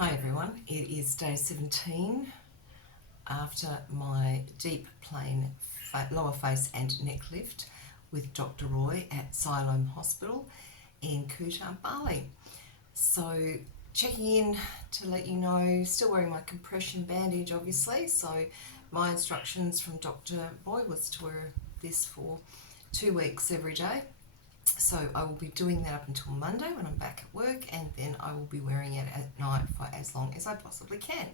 Hi everyone, it is day 17 after my deep plane lower face and neck lift with Dr. Roy at Siloam Hospital in Kuta, Bali. So checking in to let you know, still wearing my compression bandage obviously, so my instructions from Dr. Roy was to wear this for 2 weeks every day. So I will be doing that up until Monday when I'm back at work, and then I will be wearing it at night for as long as I possibly can.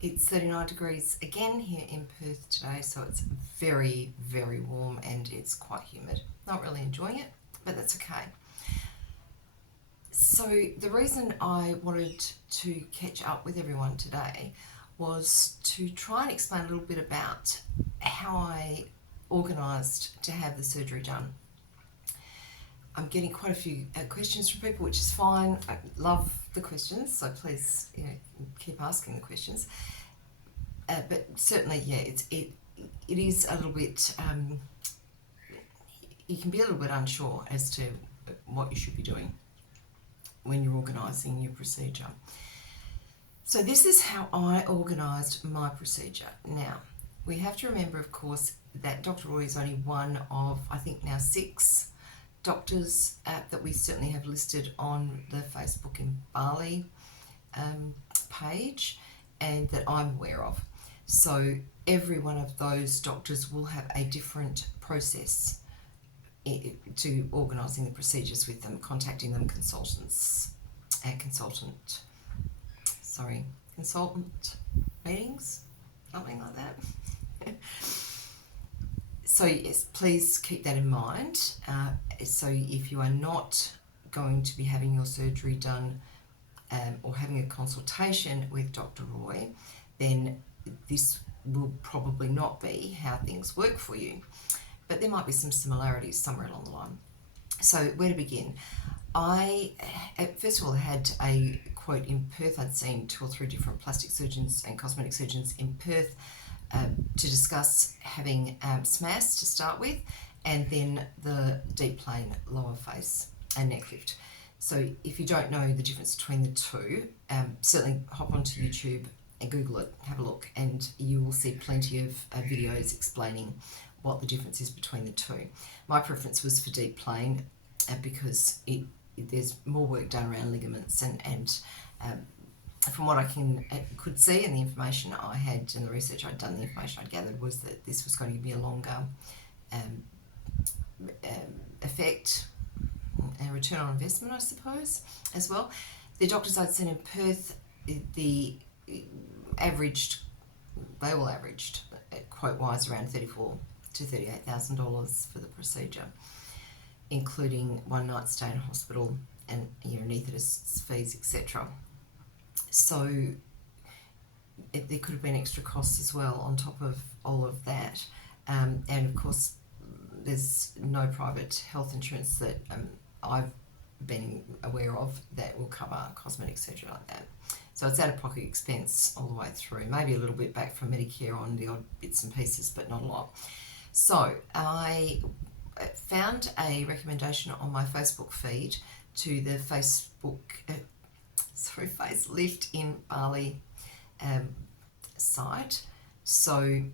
It's 39 degrees again here in Perth today, so it's very, very warm and it's quite humid. Not really enjoying it, but that's okay. So the reason I wanted to catch up with everyone today was to try and explain a little bit about how I organised to have the surgery done. I'm getting quite a few questions from people, which is fine. I love the questions, so please, keep asking the questions. But certainly, it is a little bit. You can be a little bit unsure as to what you should be doing when you're organising your procedure. So this is how I organised my procedure. Now, we have to remember, of course, that Dr. Roy is only one of, I think now 6 doctors that we certainly have listed on the Facebook in Bali page, and that I'm aware of. So every one of those doctors will have a different process to organising the procedures with them, contacting them, consultant meetings, something like that. So yes, please keep that in mind. So if you are not going to be having your surgery done or having a consultation with Dr. Roy, then this will probably not be how things work for you. But there might be some similarities somewhere along the line. So where to begin? I, first of all, had a quote in Perth. I'd seen 2 or 3 different plastic surgeons and cosmetic surgeons in Perth to discuss having SMAS to start with, and then the deep plane lower face and neck lift. So if you don't know the difference between the two, certainly hop onto YouTube and Google it, have a look, and you will see plenty of videos explaining what the difference is between the two. My preference was for deep plane because there's more work done around ligaments, and from what I could see and the information I had and the research I'd done, the information I'd gathered was that this was going to be a longer effect and return on investment, I suppose, as well. The doctors I'd seen in Perth, they all averaged quote-wise around $34,000 to $38,000 for the procedure, including 1 night stay in hospital and anaesthetist's fees, etc. So there could have been extra costs as well on top of all of that, and of course there's no private health insurance that I've been aware of that will cover cosmetic surgery like that. So it's out-of-pocket expense all the way through, maybe a little bit back from Medicare on the odd bits and pieces, but not a lot. So I found a recommendation on my Facebook feed to the Facelift in Bali site. So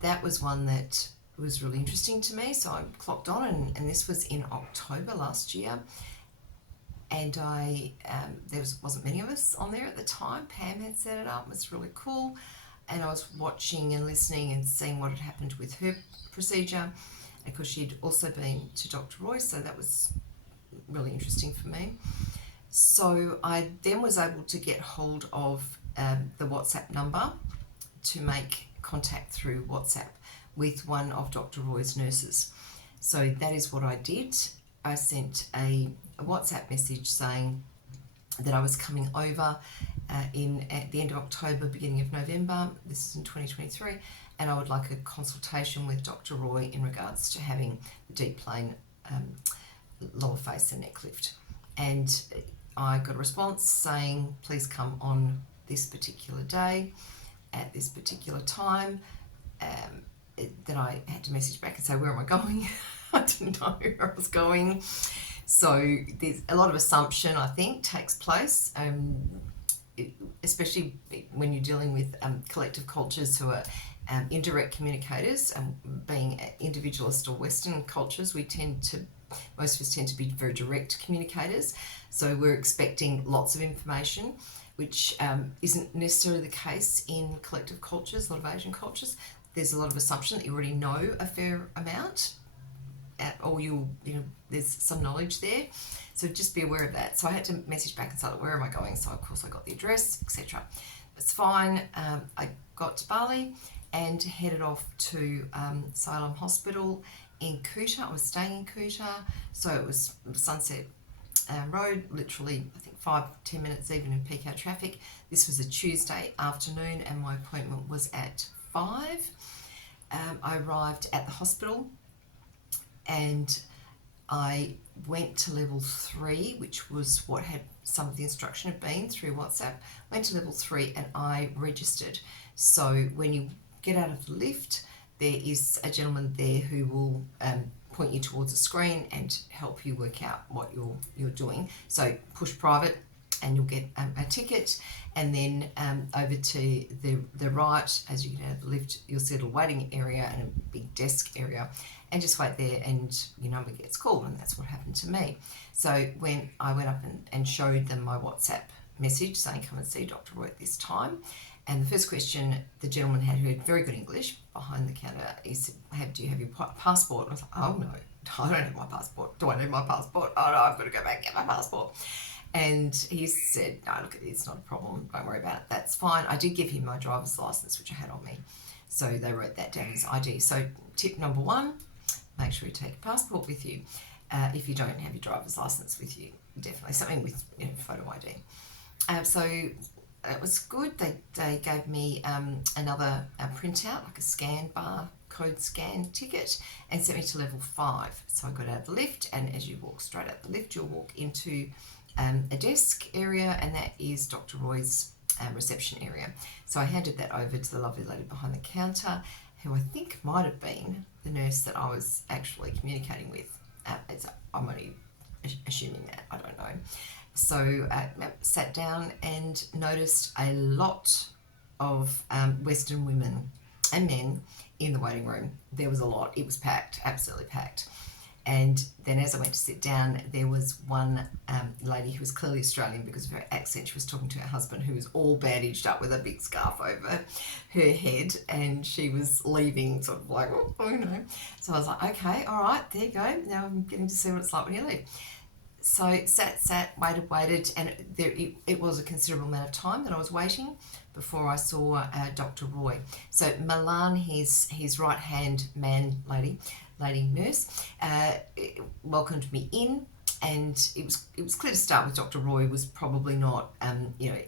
that was one that was really interesting to me. So I clocked on, and this was in October last year. And there wasn't many of us on there at the time. Pam had set it up. It was really cool. And I was watching and listening and seeing what had happened with her procedure. Of course, she'd also been to Dr. Roy, so that was really interesting for me. So I then was able to get hold of the WhatsApp number to make contact through WhatsApp with one of Dr. Roy's nurses. So that is what I did. I sent a WhatsApp message saying that I was coming over at the end of October, beginning of November. This is in 2023, and I would like a consultation with Dr. Roy in regards to having the deep plane lower face and neck lift. And I got a response saying, please come on this particular day at this particular time. That I had to message back and say, where am I going? I didn't know where I was going. So there's a lot of assumption, I think, takes place. especially when you're dealing with collective cultures who are indirect communicators, and being individualist or Western cultures, most of us tend to be very direct communicators. So we're expecting lots of information, which isn't necessarily the case in collective cultures. A lot of Asian cultures, there's a lot of assumption that you already know a fair amount, or there's some knowledge there. So just be aware of that. So I had to message back and say, where am I going? So of course I got the address, etc. It's fine. I got to Bali and headed off to Siloam Hospital in Kuta. I was staying in Kuta, so it was Sunset Road, literally I think 5-10 minutes even in peak hour traffic. This was a Tuesday afternoon and my appointment was at 5. I arrived at the hospital and I went to level 3, which was what had some of the instruction had been through WhatsApp. Went to level 3 and I registered. So when you get out of the lift, there is a gentleman there who will point you towards a screen and help you work out what you're doing. So push private and you'll get a ticket, and then over to the right, as you get out of the lift, you'll see a little waiting area and a big desk area, and just wait there and your number gets called, and that's what happened to me. So when I went up and showed them my WhatsApp message saying come and see Dr. Roy at this time, and the first question the gentleman had, who had very good English behind the counter, he said, do you have your passport? And I was like, oh no, I don't have my passport. Do I need my passport? Oh no, I've got to go back and get my passport. And he said, no, look, it's not a problem. Don't worry about it. That's fine. I did give him my driver's license, which I had on me. So they wrote that down as ID. So tip number 1, make sure you take a passport with you. If you don't have your driver's license with you, definitely something with photo ID. So it was good. They gave me another printout, like a scan barcode scan ticket, and sent me to level 5. So I got out of the lift, and as you walk straight out the lift, you'll walk into a desk area, and that is Dr. Roy's reception area. So I handed that over to the lovely lady behind the counter, who I think might have been the nurse that I was actually communicating with. I'm only assuming that, I don't know. So sat down and noticed a lot of Western women and men in the waiting room. There was a lot. It was packed, absolutely packed. And then as I went to sit down, there was one lady who was clearly Australian because of her accent. She was talking to her husband, who was all bandaged up with a big scarf over her head, and she was leaving sort of like, So I was like, okay, all right, there you go. Now I'm getting to see what it's like when you leave. So sat, waited, and it was a considerable amount of time that I was waiting before I saw Dr. Roy. So Milan, his right-hand lady nurse, welcomed me in, and it was clear to start with Dr. Roy was probably not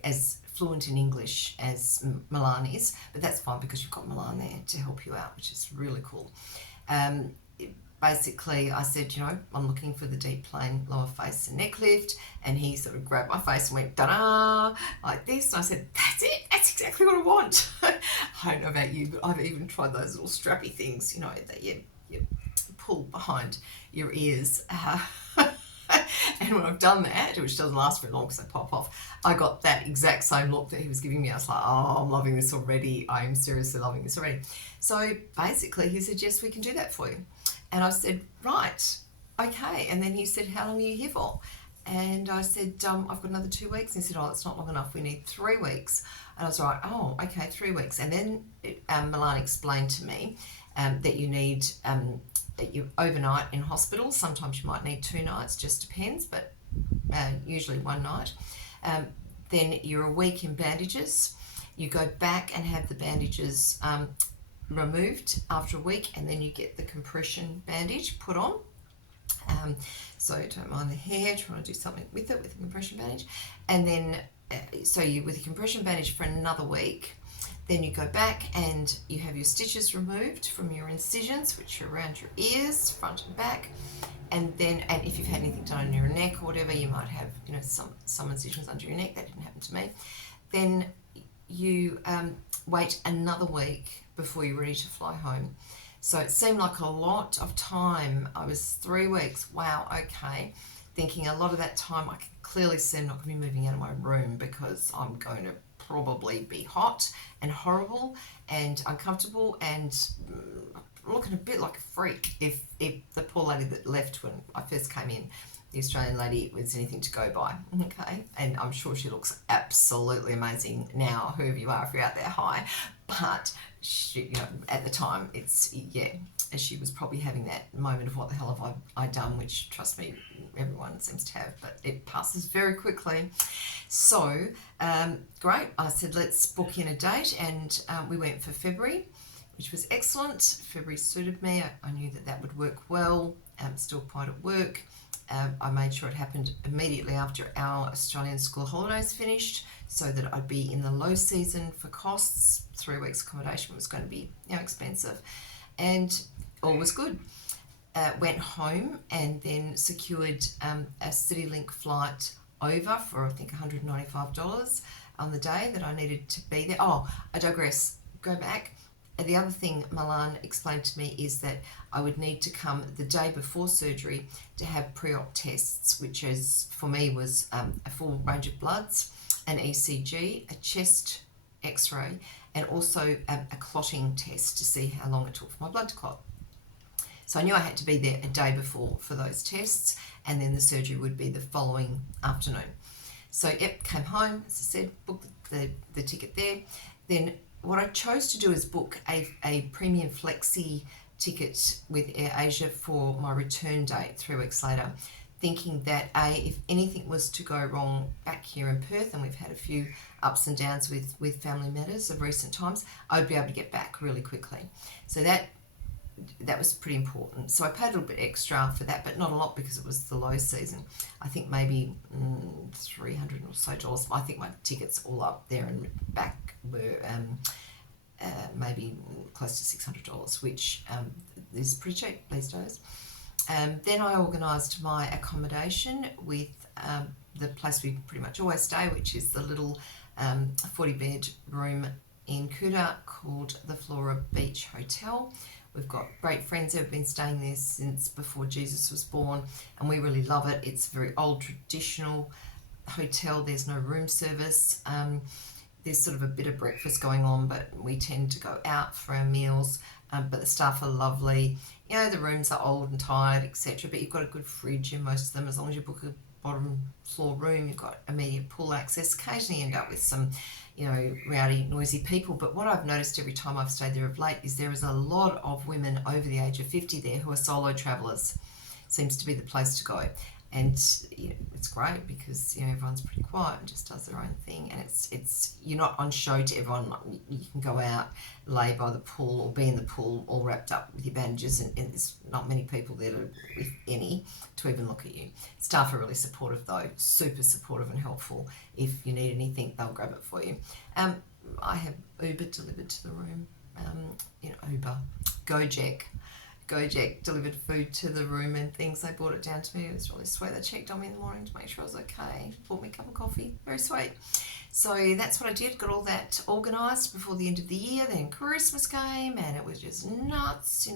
as fluent in English as Milan is, but that's fine because you've got Milan there to help you out, which is really cool. Basically, I said, I'm looking for the deep plane lower face and neck lift, and he sort of grabbed my face and went, da-da, like this, and I said, that's it, that's exactly what I want. I don't know about you, but I've even tried those little strappy things, that you pull behind your ears. And when I've done that, which doesn't last very long because they pop off, I got that exact same look that he was giving me. I was like, oh, I'm loving this already. I am seriously loving this already. So basically he said, yes, we can do that for you. And I said, right, okay. And then he said, how long are you here for? And I said, I've got another 2 weeks. And he said, oh, it's not long enough. We need 3 weeks. And I was like, oh, okay, 3 weeks. And then Milan explained to me that you need you overnight in hospital. Sometimes you might need 2 nights, just depends, but usually 1 night. Then you're a week in bandages. You go back and have the bandages removed after a week, and then you get the compression bandage put on. So don't mind the hair, trying to do something with it with the compression bandage. And then so you with the compression bandage for another week. Then you go back and you have your stitches removed from your incisions, which are around your ears, front and back. And if you've had anything done on your neck or whatever, you might have some incisions under your neck. That didn't happen to me. Then you wait another week before you're ready to fly home. So it seemed like a lot of time. I was 3 weeks. Wow, okay. Thinking a lot of that time, I can clearly see I'm not going to be moving out of my room because I'm going to probably be hot and horrible and uncomfortable and looking a bit like a freak if the poor lady that left when I first came in, the Australian lady, was anything to go by. Okay, and I'm sure she looks absolutely amazing now, whoever you are, if you're out there, hi. But she, at the time, she was probably having that moment of what the hell have I done, which, trust me, everyone seems to have, but it passes very quickly. So great, I said let's book in a date, and we went for February, which was excellent. February suited me. I knew that would work well. Still quite at work. I made sure it happened immediately after our Australian school holidays finished, so that I'd be in the low season for costs. 3 weeks accommodation was going to be expensive, and all was good. Went home and then secured a CityLink flight over for I think $195 on the day that I needed to be there. Oh, I digress. Go back. The other thing Milan explained to me is that I would need to come the day before surgery to have pre-op tests, which is, for me, was a full range of bloods, an ECG, a chest x-ray, and also a clotting test to see how long it took for my blood to clot. So I knew I had to be there a day before for those tests, and then the surgery would be the following afternoon. So, came home, as I said, booked the ticket there. Then what I chose to do is book a premium flexi ticket with AirAsia for my return date 3 weeks later, thinking that if anything was to go wrong back here in Perth, and we've had a few ups and downs with family matters of recent times, I would be able to get back really quickly. So that was pretty important. So I paid a little bit extra for that, but not a lot because it was the low season. I think maybe $300 or so. I think my tickets all up there and back were maybe close to $600, which is pretty cheap these days. Then I organised my accommodation with the place we pretty much always stay, which is the little 40-bed room in Kuta called the Flora Beach Hotel. We've got great friends who have been staying there since before Jesus was born, and we really love it. It's a very old traditional hotel. There's no room service. There's sort of a bit of breakfast going on, but we tend to go out for our meals. But the staff are lovely. The rooms are old and tired, etc. But you've got a good fridge in most of them. As long as you book a bottom floor room, you've got immediate pool access. Occasionally you end up with some rowdy, noisy people. But what I've noticed every time I've stayed there of late is there is a lot of women over the age of 50 there who are solo travellers. Seems to be the place to go. And it's great because everyone's pretty quiet and just does their own thing, and it's you're not on show to everyone. Like, you can go out, lay by the pool, or be in the pool all wrapped up with your bandages, and there's not many people there if any, to even look at you. Staff are really supportive though, super supportive and helpful. If you need anything, they'll grab it for you. I have Uber delivered to the room. Uber, Gojek delivered food to the room and things. They brought it down to me. It was really sweet. They checked on me in the morning to make sure I was okay. Bought me a cup of coffee. Very sweet. So that's what I did. Got all that organised before the end of the year. Then Christmas came and it was just nuts.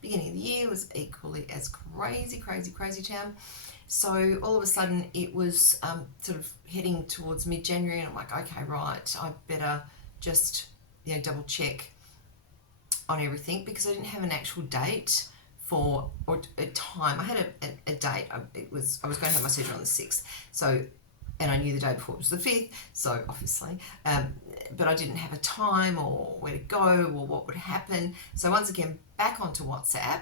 Beginning of the year was equally as crazy town. So all of a sudden it was sort of heading towards mid-January, and I'm like, okay, right, I better just double check on everything, because I didn't have an actual date or a time. I had a date. I was going to have my surgery on the 6th. So, and I knew the day before it was the 5th. So obviously, but I didn't have a time or where to go or what would happen. So once again, back onto WhatsApp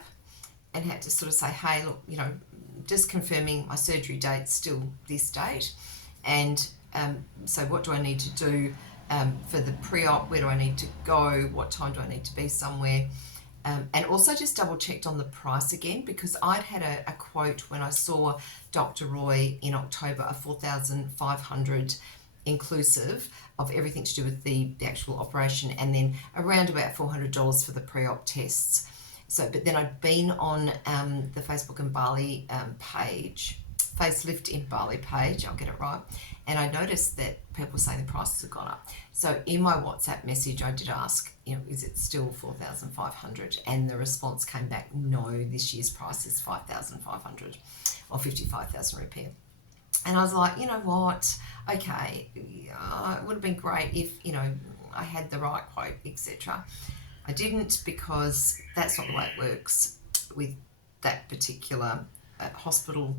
and had to sort of say, hey, look, just confirming my surgery date's still this date, and so what do I need to do for the pre-op? Where do I need to go? What time do I need to be somewhere? And also just double checked on the price again, because I'd had a quote when I saw Dr. Roy in October of $4,500 inclusive of everything to do with the actual operation, and then around about $400 for the pre-op tests. So, but then I'd been on the Facebook and Bali page, Facelift in Bali page, I'll get it right, and I noticed that people were saying the prices have gone up. So in my WhatsApp message, I did ask, is it still $4,500? And the response came back, no, this year's price is $5,500 or 55,000 rupiah. And I was like, you know what? Okay, it would have been great if, I had the right quote, etc. I didn't, because that's not the way it works with that particular hospital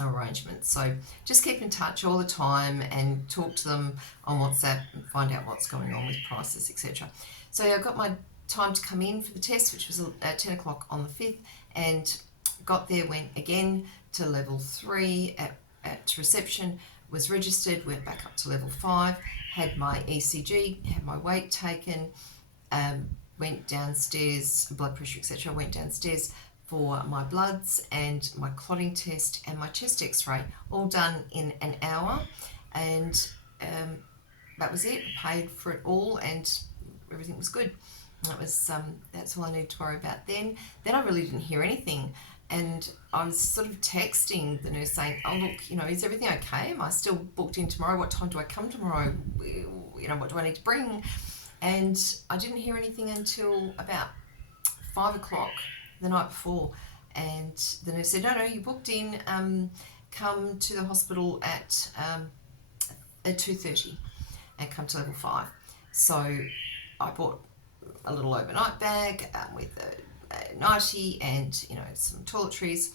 arrangement. So just keep in touch all the time and talk to them on WhatsApp and find out what's going on with prices, etc. So I got my time to come in for the test, which was at 10 o'clock on the 5th, and got there, went again to level 3 at reception, was registered, went back up to level 5, had my ECG, had my weight taken, went downstairs, blood pressure, etc. Went downstairs for my bloods and my clotting test and my chest x-ray, all done in an hour. And that was it. I paid for it all and everything was good. That was that's all I needed to worry about then. Then I really didn't hear anything. And I was sort of texting the nurse saying, oh, look, is everything okay? Am I still booked in tomorrow? What time do I come tomorrow? What do I need to bring? And I didn't hear anything until about 5 o'clock the night before. And the nurse said, no, you booked in, come to the hospital at 2:30 and come to level 5. So I bought a little overnight bag with a nightie and some toiletries,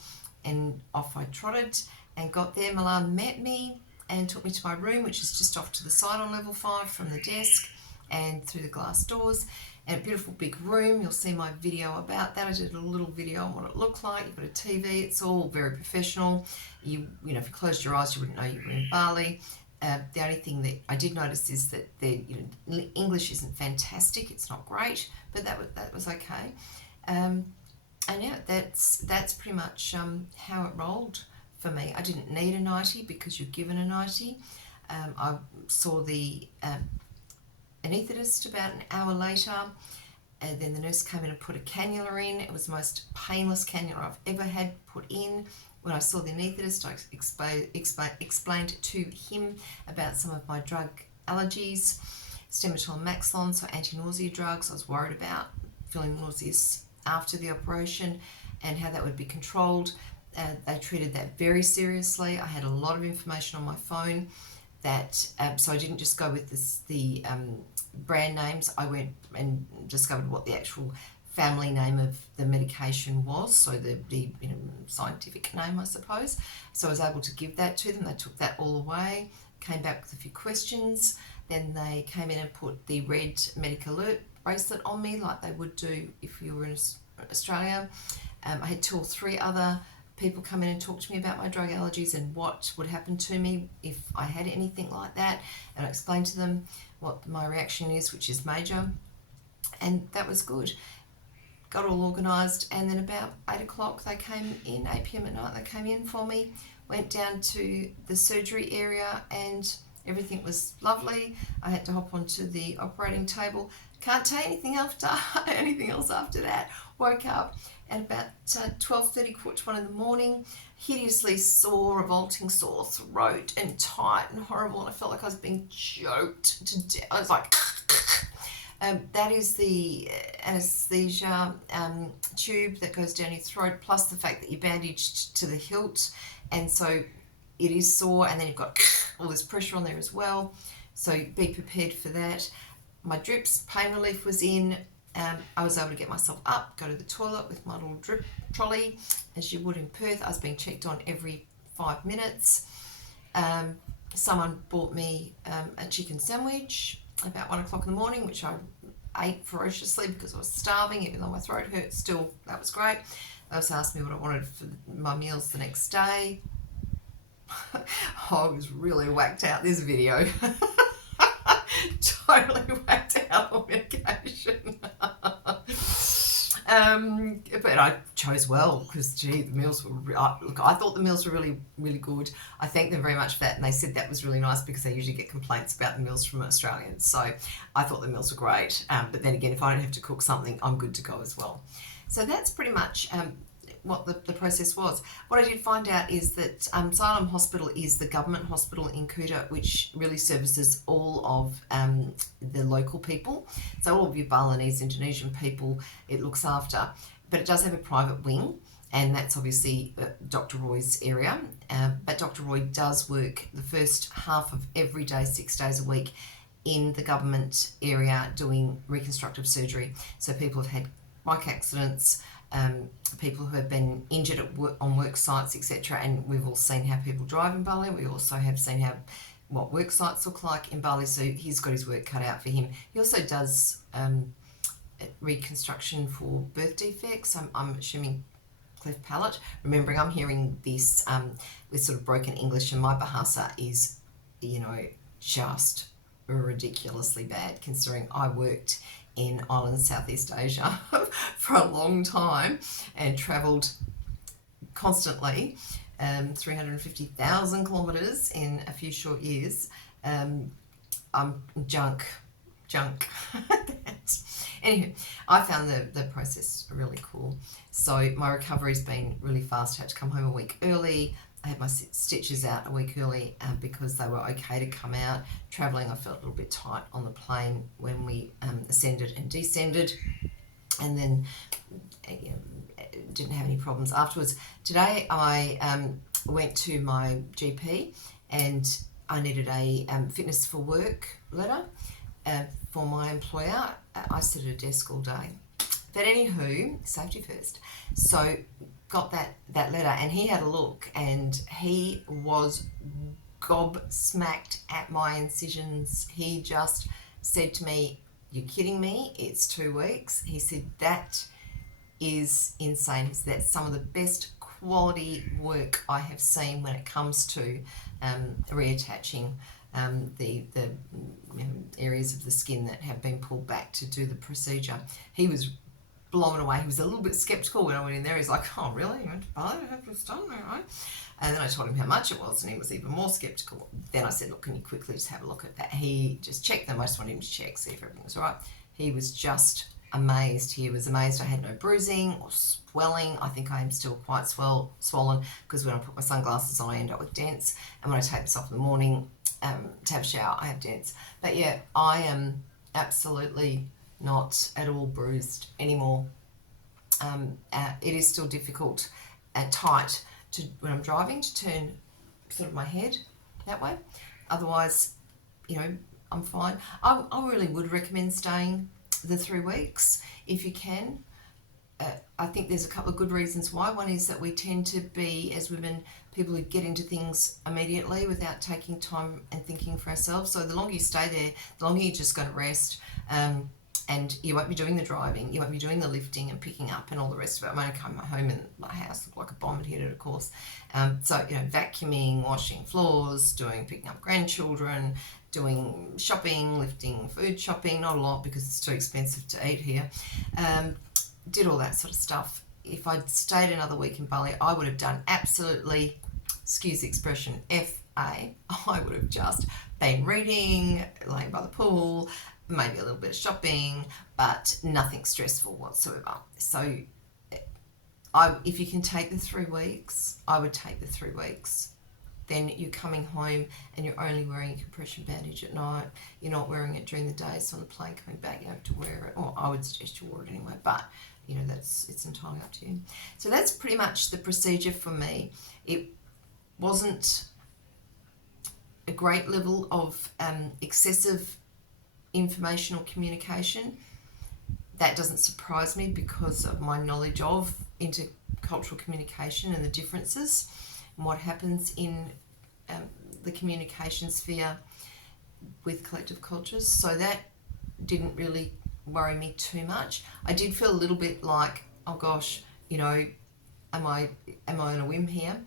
and off I trotted and got there. Milan met me and took me to my room, which is just off to the side on level 5 from the desk and through the glass doors, and a beautiful big room. You'll see my video about that. I did a little video on what it looked like. You've got a TV. It's all very professional. If you closed your eyes, you wouldn't know you were in Bali. The only thing that I did notice is that English isn't fantastic. It's not great, but that was okay. And yeah, that's pretty much how it rolled for me. I didn't need a nightie because you're given a nightie. I saw the anaesthetist about an hour later, and then the nurse came in and put a cannula in. It was the most painless cannula I've ever had put in. When I saw the anaesthetist, I explained to him about some of my drug allergies, Stematol and Maxlon, so anti-nausea drugs. I was worried about feeling nauseous after the operation and how that would be controlled. They treated that very seriously. I had a lot of information on my phone that, so I didn't just go with the brand names. I went and discovered what the actual family name of the medication was, so the scientific name, I suppose. So I was able to give that to them. They took that all away, came back with a few questions. Then they came in and put the red medical alert bracelet on me, like they would do if you were in Australia. I had 2 or 3 other people come in and talk to me about my drug allergies and what would happen to me if I had anything like that. And I explained to them what my reaction is, which is major. And that was good. Got all organised, and then about 8 o'clock they came in, 8 p.m. at night they came in for me, went down to the surgery area, and everything was lovely. I had to hop onto the operating table. Can't tell you anything else after that. Woke up at about 12:30, 1:45 in the morning, hideously sore, revolting sore throat and tight and horrible, and I felt like I was being choked to death. I was like... that is the anaesthesia tube that goes down your throat, plus the fact that you're bandaged to the hilt, and so it is sore, and then you've got all this pressure on there as well, so be prepared for that. My drips, pain relief was in. I was able to get myself up, go to the toilet with my little drip trolley, as you would in Perth. I was being checked on every 5 minutes. Someone bought me a chicken sandwich about 1 o'clock in the morning, which I ate ferociously because I was starving, even though my throat hurt. Still, that was great. They also asked me what I wanted for my meals the next day. I was really whacked out this video. Totally whacked out on medication. But I chose well because, gee, the meals were... Look, I thought the meals were really, really good. I thanked them very much for that, and they said that was really nice because they usually get complaints about the meals from Australians. So I thought the meals were great. But then again, if I don't have to cook something, I'm good to go as well. So that's pretty much what the process was. What I did find out is that Xylem Hospital is the government hospital in Kuta, which really services all of the local people. So all of your Balinese, Indonesian people, it looks after. But it does have a private wing, and that's obviously Dr. Roy's area. But Dr. Roy does work the first half of every day, 6 days a week, in the government area doing reconstructive surgery. So people have had bike accidents, people who have been injured at work, on work sites, etc. And we've all seen how people drive in Bali. We also have seen what work sites look like in Bali. So he's got his work cut out for him. He also does reconstruction for birth defects. I'm assuming cleft palate. Remembering I'm hearing this with sort of broken English, and my Bahasa is, just ridiculously bad, considering I worked in islands Southeast Asia for a long time and travelled constantly, 350,000 kilometres in a few short years. I'm junk. Anywho, I found the process really cool. So my recovery's been really fast. I had to come home a week early. I had my stitches out a week early because they were okay to come out. Travelling, I felt a little bit tight on the plane when we ascended and descended, and then didn't have any problems afterwards. Today I went to my GP and I needed a fitness for work letter for my employer. I sit at a desk all day. But anywho, safety first. So got that letter, and he had a look, and he was gobsmacked at my incisions. He just said to me, "You're kidding me, it's 2 weeks." He said, "That is insane." He said, "That's some of the best quality work I have seen when it comes to reattaching the areas of the skin that have been pulled back to do the procedure." He was blown away. He was a little bit skeptical when I went in there. He's like, "Oh, really? You went to Bali to have this done?" All right. And then I told him how much it was, and he was even more skeptical. Then I said, "Look, can you quickly just have a look at that?" He just checked them. I just wanted him to check, see if everything was all right. He was just amazed. He was amazed I had no bruising or swelling. I think I am still quite swollen because when I put my sunglasses on, I end up with dents. And when I take this off in the morning to have a shower, I have dents. But yeah, I am absolutely not at all bruised anymore. It is still difficult and tight when I'm driving to turn sort of my head that way. Otherwise, I'm fine. I really would recommend staying the 3 weeks if you can. I think there's a couple of good reasons why. One is that we tend to be, as women, people who get into things immediately without taking time and thinking for ourselves. So the longer you stay there, the longer you're just going to rest. And you won't be doing the driving, you won't be doing the lifting and picking up and all the rest of it. I'm going to come home and my house looked like a bomb had hit it, of course. So, vacuuming, washing floors, picking up grandchildren, doing shopping, lifting food shopping, not a lot because it's too expensive to eat here. Did all that sort of stuff. If I'd stayed another week in Bali, I would have done absolutely, excuse the expression, I would have just been reading, laying by the pool, maybe a little bit of shopping, but nothing stressful whatsoever. So if you can take the 3 weeks, I would take the 3 weeks. Then you're coming home and you're only wearing a compression bandage at night. You're not wearing it during the day, so on the plane coming back you have to wear it. Or I would suggest you wore it anyway, but it's entirely up to you. So that's pretty much the procedure for me. It wasn't a great level of excessive informational communication. That doesn't surprise me because of my knowledge of intercultural communication and the differences and what happens in the communication sphere with collective cultures. So that didn't really worry me too much. I did feel a little bit like, oh gosh, am I on a whim here?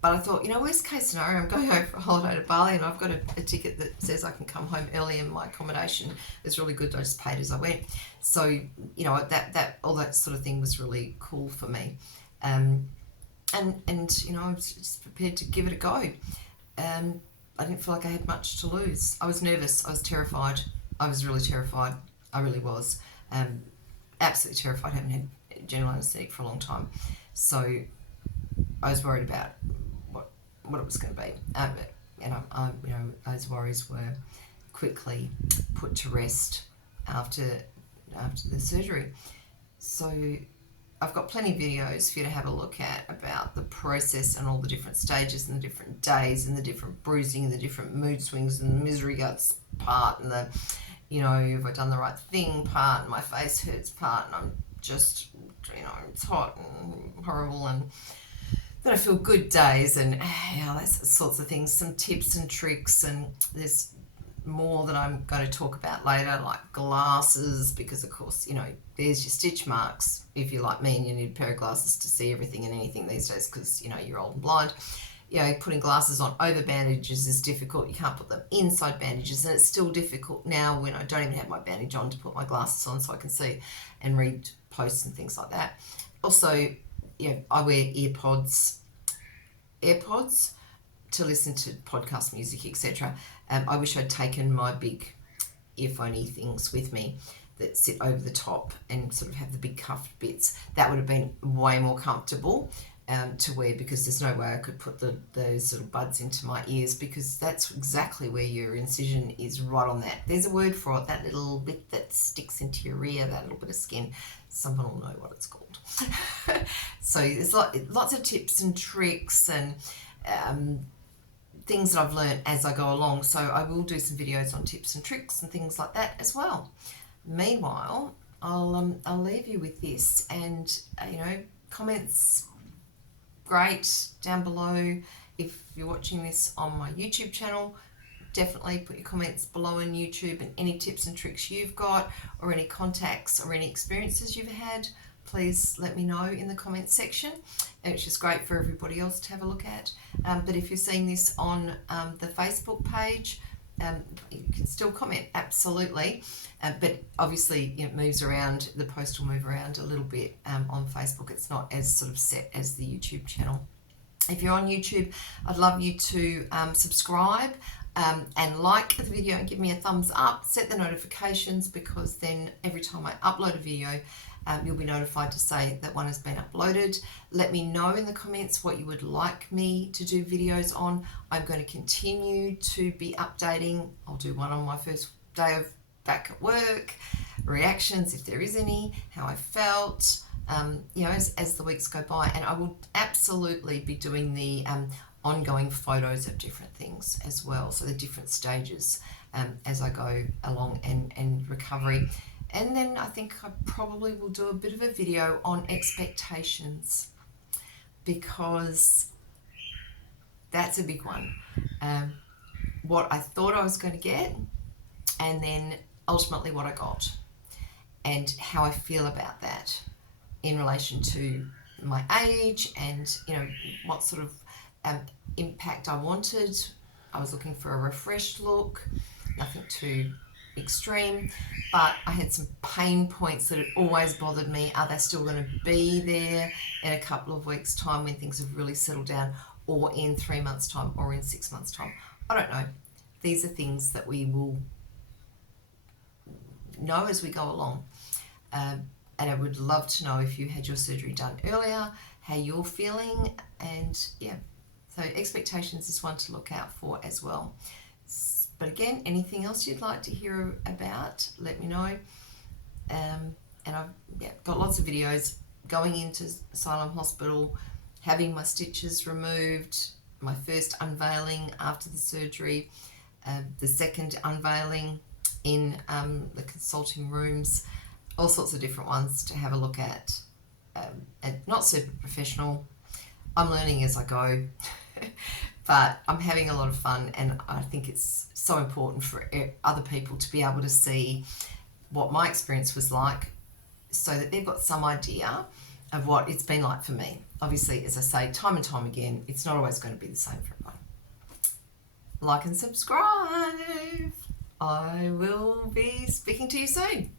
But I thought, worst case scenario, I'm going home for a holiday to Bali and I've got a ticket that says I can come home early and my accommodation is really good. I just paid as I went. So, that all that sort of thing was really cool for me. And I was just prepared to give it a go. I didn't feel like I had much to lose. I was nervous. I was terrified. I was really terrified. I really was. Absolutely terrified. I haven't had general anaesthetic for a long time. So I was worried about what it was going to be. Those worries were quickly put to rest after the surgery. So I've got plenty of videos for you to have a look at about the process and all the different stages and the different days and the different bruising and the different mood swings and the misery guts part and the, have I done the right thing part and my face hurts part and I'm just, it's hot and horrible and then I feel good days and those sorts of things, some tips and tricks, and there's more that I'm going to talk about later, like glasses, because of course, there's your stitch marks if you're like me and you need a pair of glasses to see everything and anything these days because, you're old and blind. Putting glasses on over bandages is difficult. You can't put them inside bandages, and it's still difficult now when I don't even have my bandage on to put my glasses on so I can see and read posts and things like that. Also, I wear AirPods to listen to podcast music, etc. I wish I'd taken my big earphone-y things with me that sit over the top and sort of have the big cuffed bits. That would have been way more comfortable to wear, because there's no way I could put those little buds into my ears, because that's exactly where your incision is, right on that. There's a word for it, that little bit that sticks into your ear, that little bit of skin. Someone will know what it's called. So there's lots of tips and tricks and things that I've learned as I go along. So I will do some videos on tips and tricks and things like that as well. Meanwhile, I'll leave you with this, and comments great down below. If you're watching this on my YouTube channel, definitely put your comments below in YouTube, and any tips and tricks you've got or any contacts or any experiences you've had, please let me know in the comments section. And it's just great for everybody else to have a look at. But if you're seeing this on the Facebook page, you can still comment, absolutely. But obviously it moves around, the post will move around a little bit on Facebook. It's not as sort of set as the YouTube channel. If you're on YouTube, I'd love you to subscribe and like the video and give me a thumbs up. Set the notifications, because then every time I upload a video, you'll be notified to say that one has been uploaded. Let me know in the comments what you would like me to do videos on. I'm going to continue to be updating. I'll do one on my first day of back at work, reactions if there is any, how I felt, as the weeks go by. And I will absolutely be doing the ongoing photos of different things as well, so the different stages as I go along and recovery. And then I think I probably will do a bit of a video on expectations, because that's a big one. What I thought I was going to get, and then ultimately what I got, and how I feel about that in relation to my age, and what sort of impact I wanted. I was looking for a refreshed look, nothing too extreme, but I had some pain points that had always bothered me. Are they still going to be there in a couple of weeks' time when things have really settled down, or in 3 months' time, or in 6 months' time? I don't know. These are things that we will know as we go along. And I would love to know if you had your surgery done earlier, how you're feeling, and so expectations is one to look out for as well. But again, anything else you'd like to hear about, let me know. And I've got lots of videos going into Asylum Hospital, having my stitches removed, my first unveiling after the surgery, the second unveiling in the consulting rooms, all sorts of different ones to have a look at. And not super professional. I'm learning as I go. But I'm having a lot of fun, and I think it's so important for other people to be able to see what my experience was like, so that they've got some idea of what it's been like for me. Obviously, as I say time and time again, it's not always going to be the same for everyone. Like and subscribe. I will be speaking to you soon.